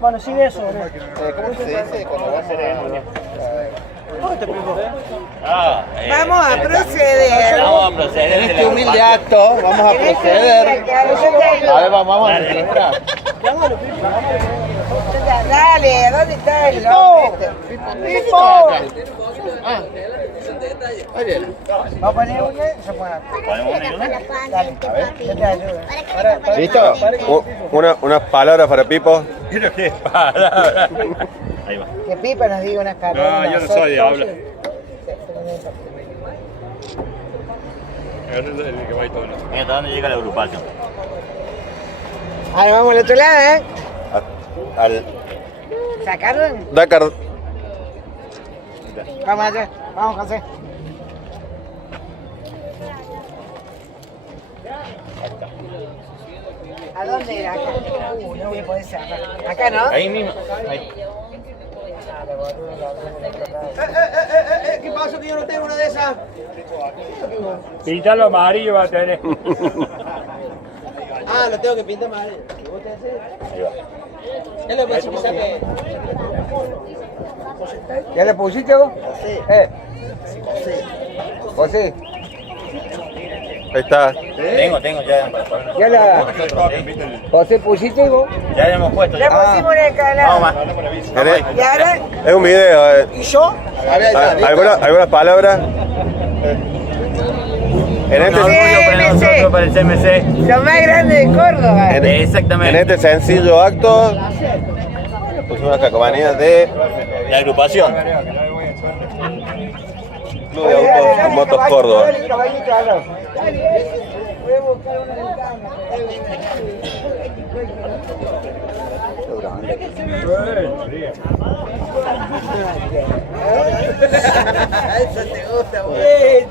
Bueno, sin eso, ¿no? ¿Cómo se dice cuando va a hacer el... Vamos a proceder. Vamos a proceder en este humilde acto, vamos a proceder. A ver, vamos a registrar. Dale, ¿dónde está el hombre? ¡Pipo! Ah, oye. ¿Va a poner una? Se pone. ¿Ponemos una y una? Dale, a ver, yo te ayudo. ¿Listo? Unas palabras para Pipo. Mira qué palabra. Ahí va. Que Pipa nos diga unas palabras. No, yo no soy de habla. Es el que va y todo. Mira, ¿hasta dónde llega la agrupación? Ahí vamos al otro lado, ¿eh? Al ¿Sacaron? Dakar. Vamos allá. Vamos, José. ¿A dónde era? Acá. No voy a poder cerrar. Acá, ¿no? Ahí mismo. Ahí. ¿Qué pasa que yo no tengo una de esas? Pintalo amarillo va a tener. Ah, lo tengo que pintar mal. Ahí va. Es lo que se saque. ¿Ya le pusiste vos? Sí. José. Ahí está. Tengo ya. ¿Ya la... José pusiste vos? Ya le hemos puesto. Ya pusimos en el canal. Vamos más. ¿Y ahora? Es un video. ¿Y yo? ¿Algunas palabras? En Un este, orgullo para nosotros, para el CMC. Lo más grande de Córdoba. Exactamente. en este sencillo acto pusimos las calcomanías de La agrupación. Club de Autos y Motos Córdoba. Voy a buscar una ventana. Eso te gusta, güey.